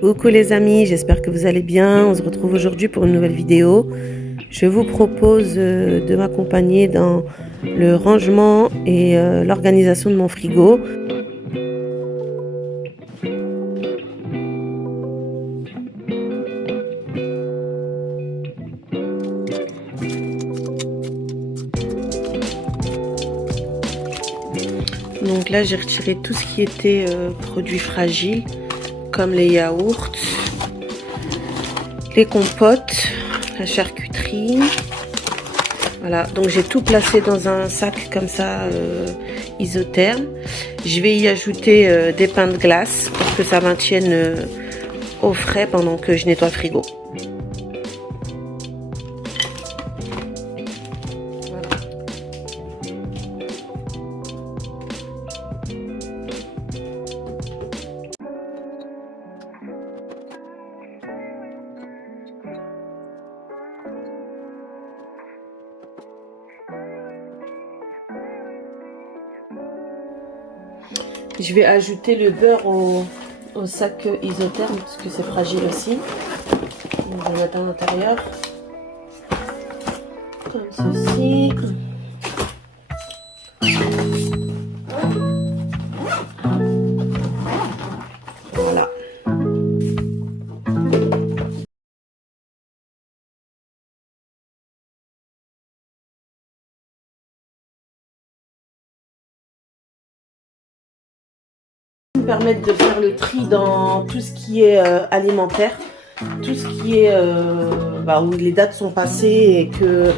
Coucou les amis, j'espère que vous allez bien. On se retrouve aujourd'hui pour une nouvelle vidéo. Je vous propose de m'accompagner dans le rangement et l'organisation de mon frigo. Donc là, j'ai retiré tout ce qui était produits fragiles, comme les yaourts, les compotes, la charcuterie. Voilà, donc j'ai tout placé dans un sac comme ça, isotherme. Je vais y ajouter des pains de glace pour que ça maintienne au frais pendant que je nettoie le frigo. Je vais ajouter le beurre au sac isotherme parce que c'est fragile aussi. Donc, je vais le mettre à l'intérieur. Comme ceci. Voilà. Permettre de faire le tri dans tout ce qui est alimentaire, tout ce qui est où les dates sont passées et que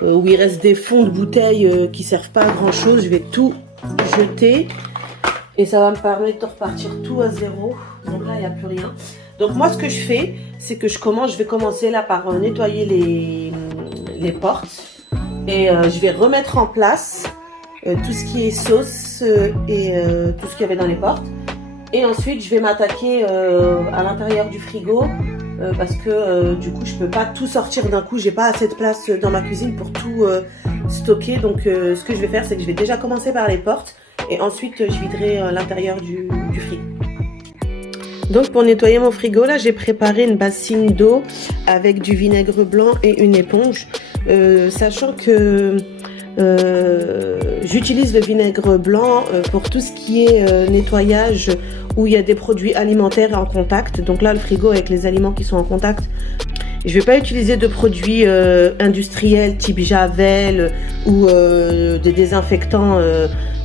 où il reste des fonds de bouteilles qui servent pas à grand chose. Je vais tout jeter et ça va me permettre de repartir tout à zéro. Donc là il n'y a plus rien. Donc moi ce que je fais, c'est que je vais commencer là par nettoyer les portes et je vais remettre en place tout ce qui est sauce et tout ce qu'il y avait dans les portes. Et ensuite, je vais m'attaquer à l'intérieur du frigo parce que du coup, je peux pas tout sortir d'un coup. J'ai pas assez de place dans ma cuisine pour tout stocker. Donc, ce que je vais faire, c'est que je vais déjà commencer par les portes et ensuite, je viderai l'intérieur du frigo. Donc, pour nettoyer mon frigo, là, j'ai préparé une bassine d'eau avec du vinaigre blanc et une éponge, sachant que j'utilise le vinaigre blanc pour tout ce qui est nettoyage où il y a des produits alimentaires en contact. Donc là, le frigo avec les aliments qui sont en contact, je vais pas utiliser de produits industriels type Javel ou des désinfectants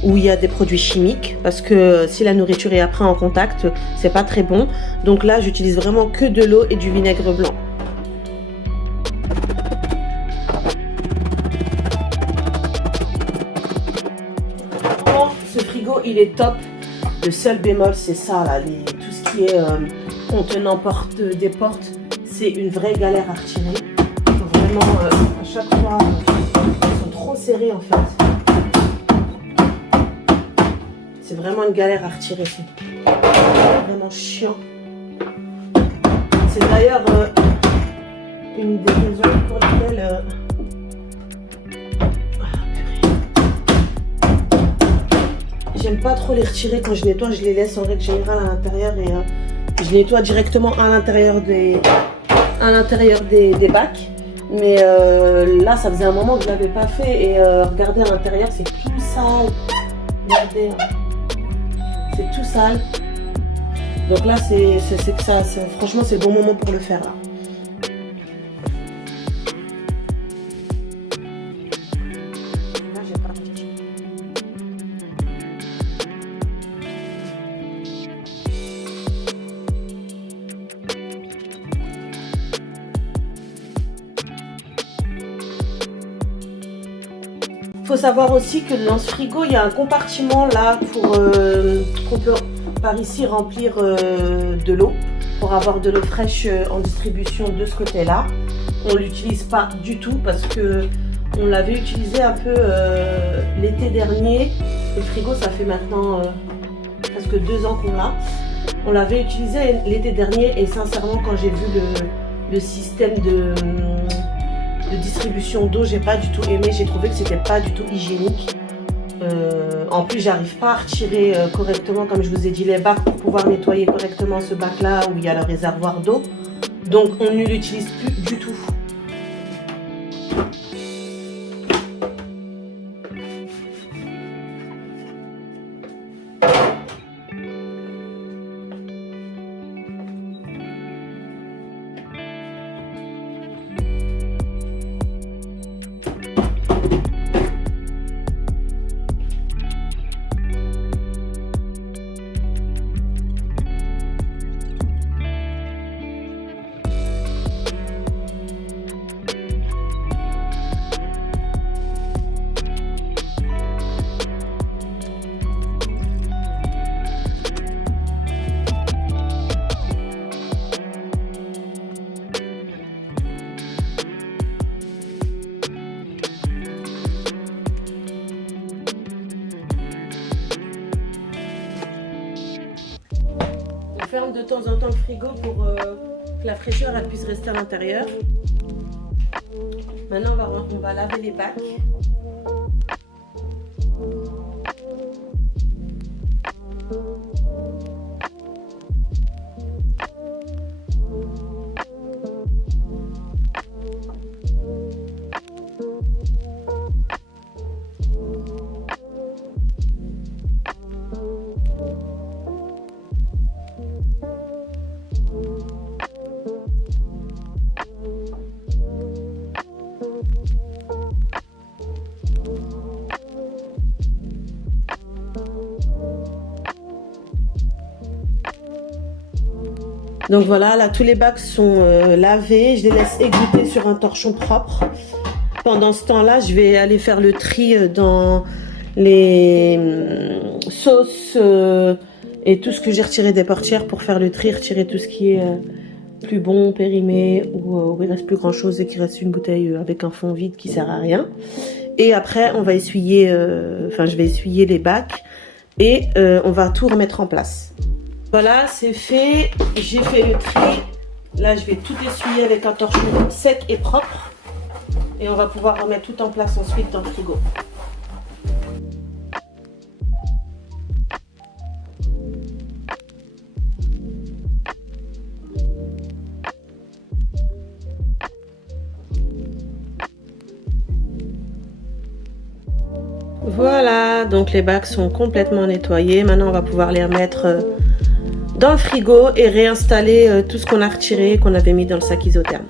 où il y a des produits chimiques, parce que si la nourriture est après en contact, c'est pas très bon. Donc là, j'utilise vraiment que de l'eau et du vinaigre blanc. Ce frigo il est top. Le seul bémol c'est ça là, tout ce qui est contenant des portes, c'est une vraie galère à retirer. Vraiment à chaque fois ils sont trop serrés en fait. C'est vraiment une galère à retirer, c'est vraiment chiant. C'est d'ailleurs une des raisons pour lesquelles j'aime pas trop les retirer quand je nettoie, je les laisse en règle générale à l'intérieur et je nettoie directement à l'intérieur des bacs. Mais là, ça faisait un moment que je l'avais pas fait et regardez à l'intérieur, c'est tout sale. Regardez, c'est tout sale. Donc là, franchement, c'est le bon moment pour le faire là. Il faut savoir aussi que dans ce frigo, il y a un compartiment là pour qu'on peut par ici remplir de l'eau pour avoir de l'eau fraîche en distribution de ce côté-là. On ne l'utilise pas du tout parce que on l'avait utilisé un peu l'été dernier. Le frigo, ça fait maintenant presque 2 ans qu'on l'a. On l'avait utilisé l'été dernier et sincèrement, quand j'ai vu le système de distribution d'eau, j'ai pas du tout aimé. J'ai trouvé que c'était pas du tout hygiénique. En plus, j'arrive pas à retirer correctement, comme je vous ai dit, les bacs pour pouvoir nettoyer correctement ce bac-là où il y a le réservoir d'eau. Donc, on ne l'utilise plus du tout. On ferme de temps en temps le frigo pour que la fraîcheur elle puisse rester à l'intérieur. Maintenant, on va laver les bacs. Donc voilà, là tous les bacs sont lavés, je les laisse égoutter sur un torchon propre. Pendant ce temps-là, je vais aller faire le tri dans les sauces et tout ce que j'ai retiré des portières pour faire le tri, retirer tout ce qui est plus bon, périmé, ou où il reste plus grand chose et qu'il reste une bouteille avec un fond vide qui sert à rien. Et après, on va essuyer, je vais essuyer les bacs et on va tout remettre en place. Voilà, c'est fait, j'ai fait le tri. Là, je vais tout essuyer avec un torchon sec et propre. Et on va pouvoir remettre tout en place ensuite dans le frigo. Voilà, donc les bacs sont complètement nettoyés. Maintenant, on va pouvoir les remettre dans le frigo et réinstaller tout ce qu'on a retiré, qu'on avait mis dans le sac isotherme.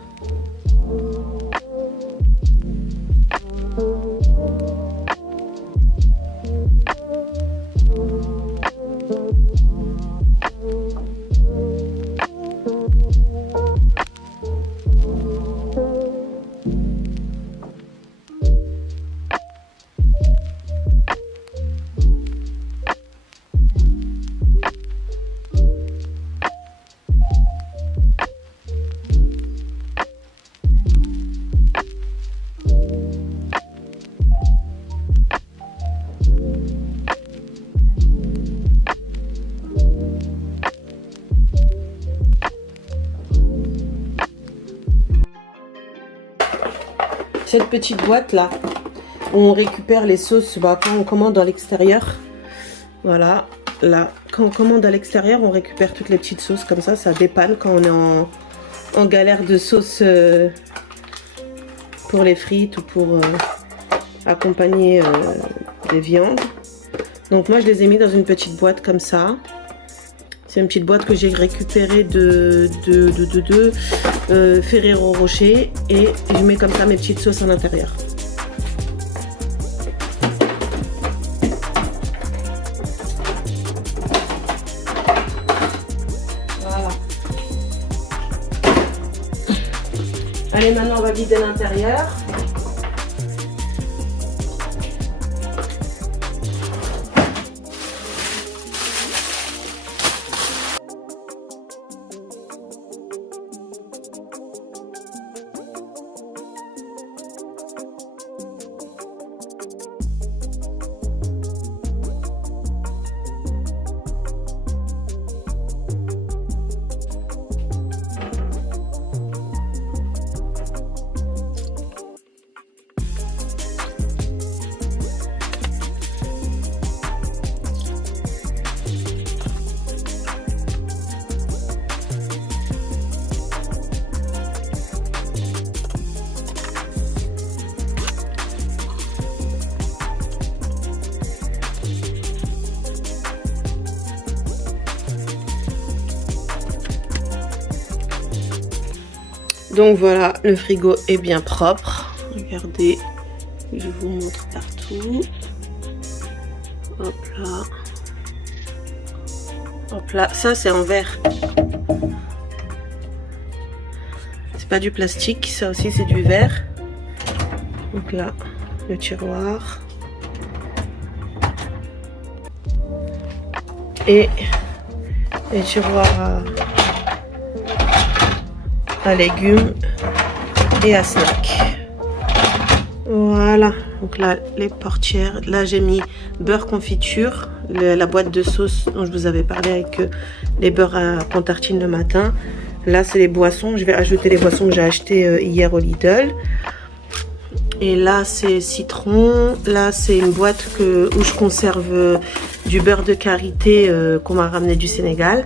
Cette petite boîte là, où on récupère les sauces quand on commande à l'extérieur. Voilà, là, quand on commande à l'extérieur, on récupère toutes les petites sauces comme ça dépanne quand on est en galère de sauce pour les frites ou pour accompagner des viandes. Donc moi je les ai mis dans une petite boîte comme ça. C'est une petite boîte que j'ai récupérée de Ferrero Rocher et je mets comme ça mes petites sauces à l'intérieur. Voilà. Allez, maintenant on va vider l'intérieur. Donc voilà, le frigo est bien propre. Regardez, je vous montre partout. Hop là. Hop là, ça c'est en verre. C'est pas du plastique, ça aussi c'est du verre. Donc là, le tiroir. Et les tiroirs à légumes et à snacks. Voilà, donc là les portières. Là j'ai mis beurre confiture, la boîte de sauce dont je vous avais parlé avec les beurres à tartine le matin. Là c'est les boissons, je vais ajouter les boissons que j'ai achetées hier au Lidl. Et là c'est citron, là c'est une boîte où je conserve du beurre de karité qu'on m'a ramené du Sénégal.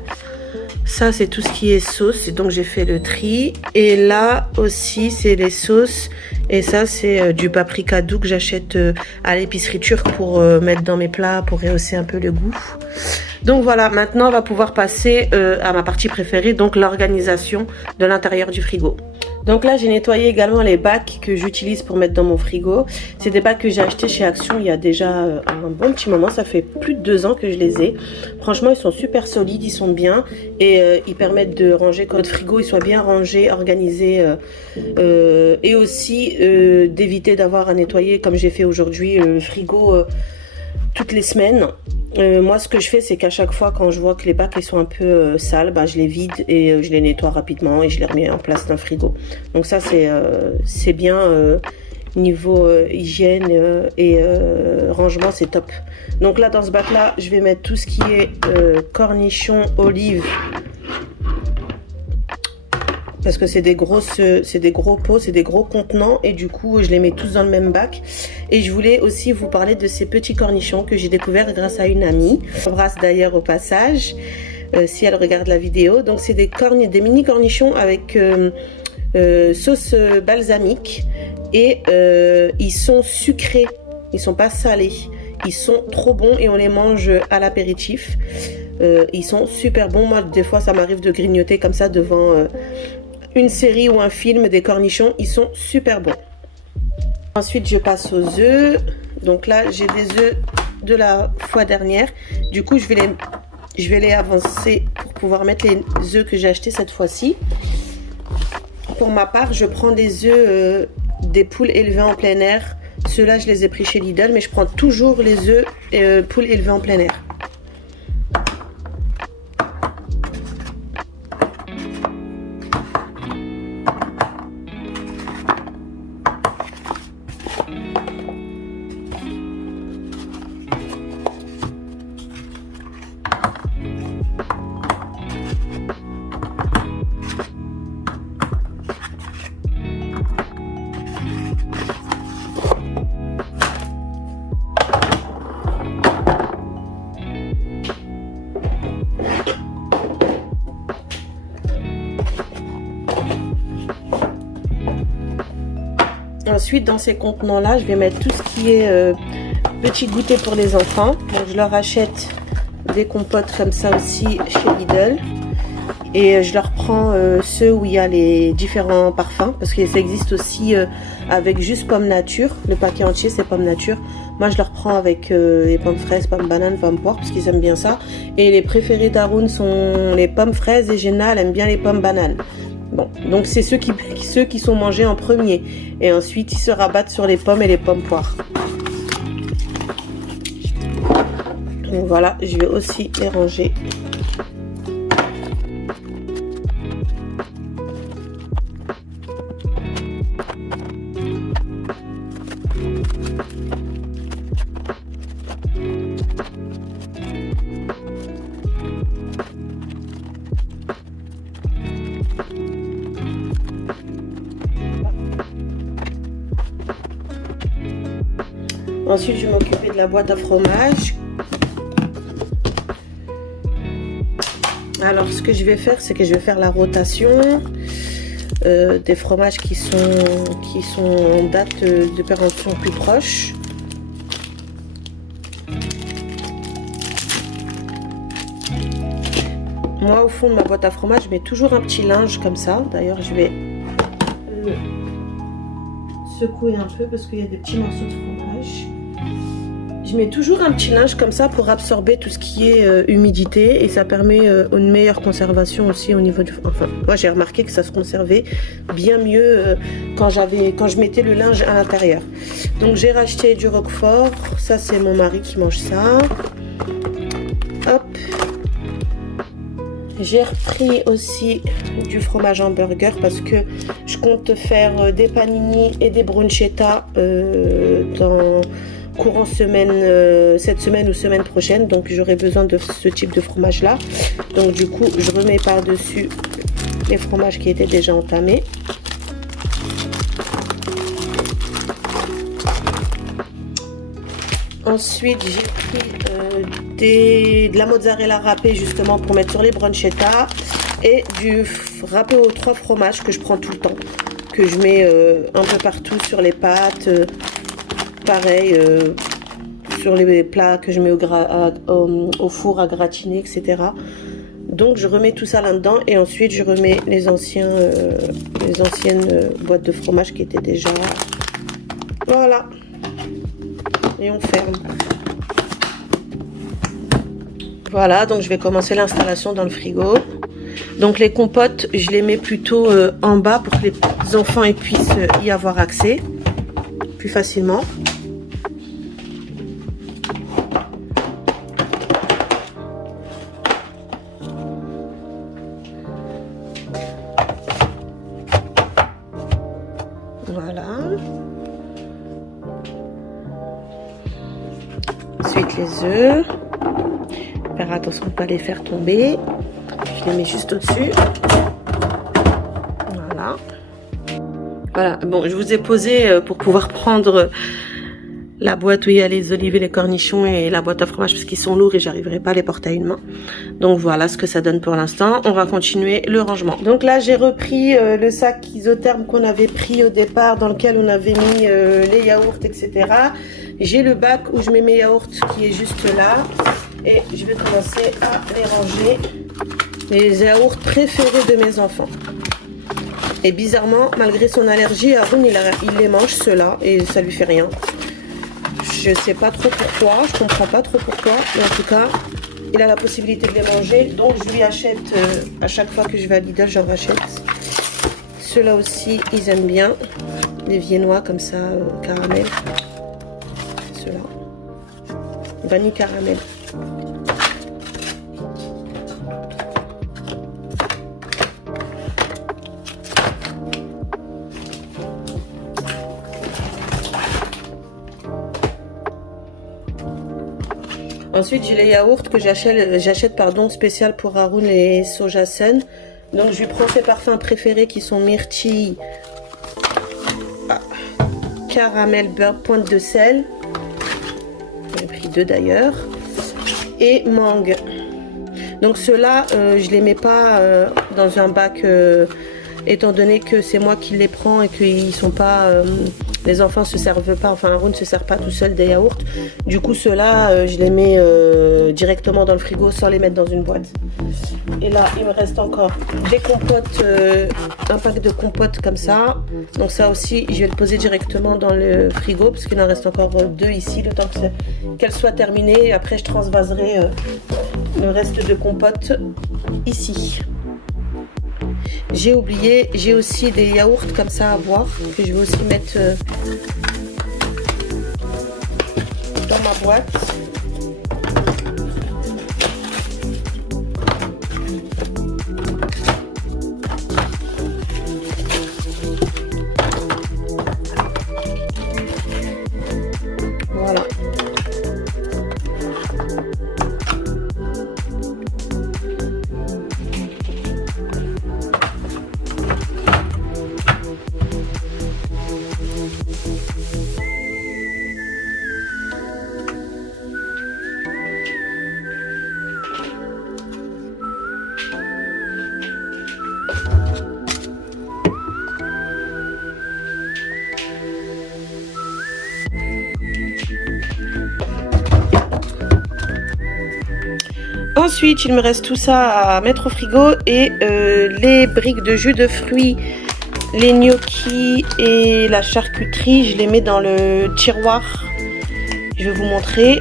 Ça c'est tout ce qui est sauce, et donc j'ai fait le tri. Et là aussi c'est les sauces, et ça c'est du paprika doux que j'achète à l'épicerie turque pour mettre dans mes plats, pour rehausser un peu le goût. Donc voilà, maintenant on va pouvoir passer à ma partie préférée, donc l'organisation de l'intérieur du frigo. Donc là j'ai nettoyé également les bacs que j'utilise pour mettre dans mon frigo. C'est des bacs que j'ai achetés chez Action il y a déjà un bon petit moment, ça fait plus de 2 ans que je les ai. Franchement ils sont super solides, ils sont bien, et ils permettent de ranger, que votre frigo il soit bien rangé, organisé, et aussi d'éviter d'avoir à nettoyer comme j'ai fait aujourd'hui le frigo toutes les semaines. Moi ce que je fais c'est qu'à chaque fois quand je vois que les bacs ils sont un peu sales, bah, je les vide et je les nettoie rapidement et je les remets en place dans le frigo. Donc ça c'est bien niveau hygiène et rangement, c'est top. Donc là dans ce bac là je vais mettre tout ce qui est cornichons, olives, parce que c'est des gros pots, c'est des gros contenants, et du coup je les mets tous dans le même bac. Et je voulais aussi vous parler de ces petits cornichons que j'ai découvert grâce à une amie. Je l'embrasse d'ailleurs au passage si elle regarde la vidéo. Donc c'est des mini cornichons avec sauce balsamique, et ils sont sucrés, ils sont pas salés, ils sont trop bons et on les mange à l'apéritif. Ils sont super bons. Moi des fois ça m'arrive de grignoter comme ça devant une série ou un film des cornichons, ils sont super bons. Ensuite je passe aux œufs. Donc là j'ai des œufs de la fois dernière, du coup je vais les avancer pour pouvoir mettre les œufs que j'ai achetés cette fois-ci. Pour ma part je prends des œufs des poules élevées en plein air. Ceux-là je les ai pris chez Lidl, mais je prends toujours les œufs poules élevées en plein air. Ensuite, dans ces contenants-là, je vais mettre tout ce qui est petit goûter pour les enfants. Donc, je leur achète des compotes comme ça aussi chez Lidl. Et je leur prends ceux où il y a les différents parfums, parce que ça existe aussi avec juste pommes nature. Le paquet entier, c'est pommes nature. Moi, je leur prends avec les pommes fraises, pommes bananes, pommes poires, parce qu'ils aiment bien ça. Et les préférés d'Haroun sont les pommes fraises, et Jenna, elle aime bien les pommes bananes. Bon, donc c'est ceux qui sont mangés en premier, et ensuite ils se rabattent sur les pommes et les pommes poires. Donc voilà, je vais aussi les ranger. Ensuite, je vais m'occuper de la boîte à fromage. Alors, ce que je vais faire, c'est que je vais faire la rotation des fromages qui sont en date de péremption plus proche. Moi, au fond de ma boîte à fromage, je mets toujours un petit linge comme ça. D'ailleurs, je vais le secouer un peu parce qu'il y a des petits morceaux de fromage. Je mets toujours un petit linge comme ça pour absorber tout ce qui est humidité et ça permet une meilleure conservation aussi au niveau du... Enfin, moi j'ai remarqué que ça se conservait bien mieux quand je mettais le linge à l'intérieur. Donc j'ai racheté du roquefort, ça c'est mon mari qui mange ça. Hop. J'ai repris aussi du fromage hamburger parce que je compte faire des panini et des bruschetta dans... courant semaine, cette semaine ou semaine prochaine, donc j'aurai besoin de ce type de fromage là. Donc du coup je remets par dessus les fromages qui étaient déjà entamés. Ensuite j'ai pris de la mozzarella râpée justement pour mettre sur les bruschetta et du râpé aux 3 fromages que je prends tout le temps, que je mets un peu partout sur les pâtes. Pareil sur les plats que je mets au four à gratiner, etc. Donc je remets tout ça là-dedans et ensuite je remets les anciennes boîtes de fromage qui étaient déjà... Voilà. Et on ferme. Voilà, donc je vais commencer l'installation dans le frigo. Donc les compotes, je les mets plutôt en bas pour que les enfants puissent y avoir accès plus facilement. Voilà. Ensuite les œufs. Faire attention de ne pas les faire tomber. Je les mets juste au-dessus. Voilà. Voilà. Bon, je vous ai posé pour pouvoir prendre la boîte où il y a les olives et les cornichons et la boîte à fromage parce qu'ils sont lourds et j'arriverai pas à les porter à une main. Donc voilà ce que ça donne pour l'instant. On va continuer le rangement. Donc là j'ai repris le sac isotherme qu'on avait pris au départ dans lequel on avait mis les yaourts, etc. J'ai le bac où je mets mes yaourts qui est juste là et je vais commencer à les ranger. Les yaourts préférés de mes enfants. Et bizarrement, malgré son allergie, Haroun il les mange ceux-là et ça lui fait rien. Je sais pas trop pourquoi, je comprends pas trop pourquoi, mais en tout cas, il a la possibilité de les manger. Donc je lui achète, à chaque fois que je vais à Lidl, j'en rachète. Ceux-là aussi, ils aiment bien. Les viennois comme ça, caramel. Ceux-là. Vanille caramel. Ensuite, j'ai les yaourts que j'achète spécial pour Haroun, les Soja Sun. Donc, je lui prends ses parfums préférés qui sont myrtille, caramel, beurre, pointe de sel. J'en ai pris 2 d'ailleurs. Et mangue. Donc, ceux-là, je les mets pas dans un bac, étant donné que c'est moi qui les prends et qu'ils sont pas... les enfants se servent pas, enfin Haroun ne se sert pas tout seul des yaourts. Du coup ceux-là, je les mets directement dans le frigo sans les mettre dans une boîte. Et là, il me reste encore des compotes, un pack de compotes comme ça. Donc ça aussi, je vais le poser directement dans le frigo parce qu'il en reste encore 2 ici, le temps qu'elles soient terminées. Et après, je transvaserai le reste de compotes ici. J'ai oublié, j'ai aussi des yaourts comme ça à boire que je vais aussi mettre dans ma boîte. Voilà. Ensuite, il me reste tout ça à mettre au frigo et les briques de jus de fruits les gnocchis et la charcuterie, je les mets dans le tiroir. Je vais vous montrer.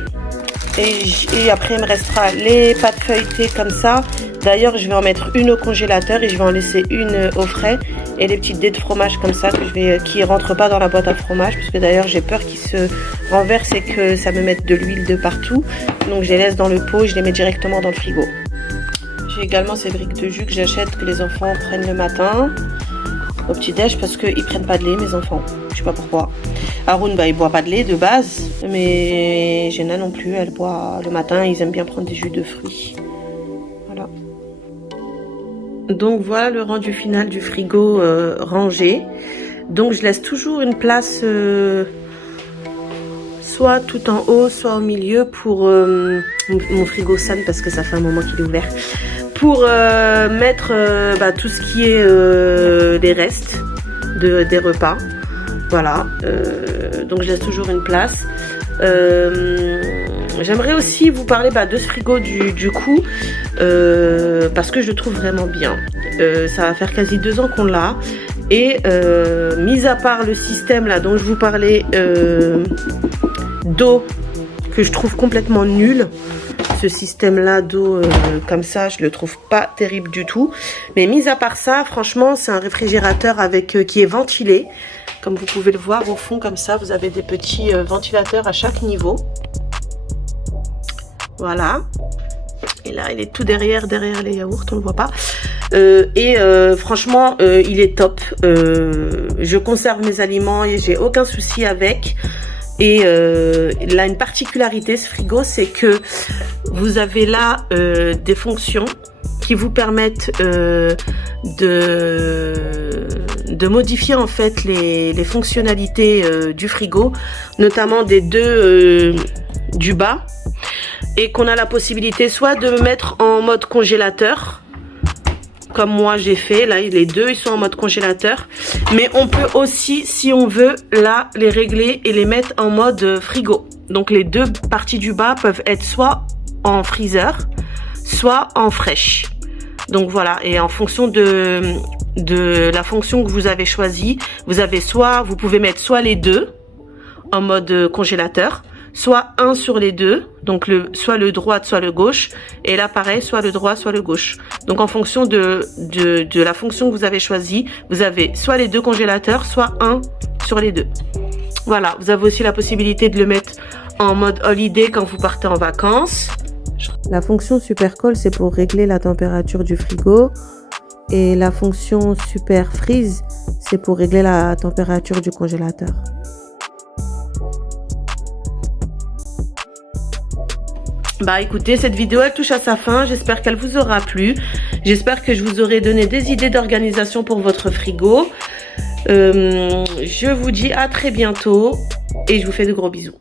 Et après, il me restera les pâtes feuilletées comme ça. D'ailleurs, je vais en mettre une au congélateur et je vais en laisser une au frais. Et les petites dés de fromage comme ça qui rentrent pas dans la boîte à fromage. Parce que d'ailleurs, j'ai peur qu'ils se renversent et que ça me mette de l'huile de partout. Donc, je les laisse dans le pot et je les mets directement dans le frigo. J'ai également ces briques de jus que j'achète, que les enfants prennent le matin au petit-déj parce qu'ils prennent pas de lait, mes enfants. Je sais pas pourquoi. Haroun, il boit pas de lait de base, mais Jenna non plus, elle boit le matin. Ils aiment bien prendre des jus de fruits. Voilà. Donc voilà le rendu final du frigo rangé. Donc je laisse toujours une place soit tout en haut, soit au milieu pour mon frigo sonne parce que ça fait un moment qu'il est ouvert. Pour mettre tout ce qui est des restes des repas. Voilà, donc je laisse toujours une place. J'aimerais aussi vous parler de ce frigo du coup, parce que je le trouve vraiment bien. Ça va faire quasi 2 ans qu'on l'a. Et mis à part le système là dont je vous parlais d'eau, que je trouve complètement nul. Ce système là d'eau comme ça, je le trouve pas terrible du tout. Mais mis à part ça, franchement, c'est un réfrigérateur qui est ventilé. Comme vous pouvez le voir au fond comme ça, vous avez des petits ventilateurs à chaque niveau. Voilà. Et là, il est tout derrière les yaourts, on ne le voit pas. Franchement, il est top. Je conserve mes aliments et j'ai aucun souci avec. Et là, une particularité, ce frigo, c'est que vous avez là des fonctions qui vous permettent de modifier en fait les fonctionnalités du frigo, notamment des deux du bas, et qu'on a la possibilité soit de mettre en mode congélateur, comme moi j'ai fait, là les deux ils sont en mode congélateur, mais on peut aussi, si on veut, là les régler et les mettre en mode frigo. Donc les deux parties du bas peuvent être soit en freezer, soit en fraîche. Donc voilà, et en fonction de la fonction que vous avez choisie, vous pouvez mettre soit les deux en mode congélateur, soit un sur les deux, donc soit le droit, soit le gauche, et là pareil, soit le droit, soit le gauche. Donc en fonction de la fonction que vous avez choisie, vous avez soit les deux congélateurs, soit un sur les deux. Voilà, vous avez aussi la possibilité de le mettre en mode holiday quand vous partez en vacances. La fonction Super Cold, c'est pour régler la température du frigo, et la fonction Super Freeze, c'est pour régler la température du congélateur. Écoutez, cette vidéo elle touche à sa fin, j'espère qu'elle vous aura plu, j'espère que je vous aurai donné des idées d'organisation pour votre frigo. Je vous dis à très bientôt et je vous fais de gros bisous.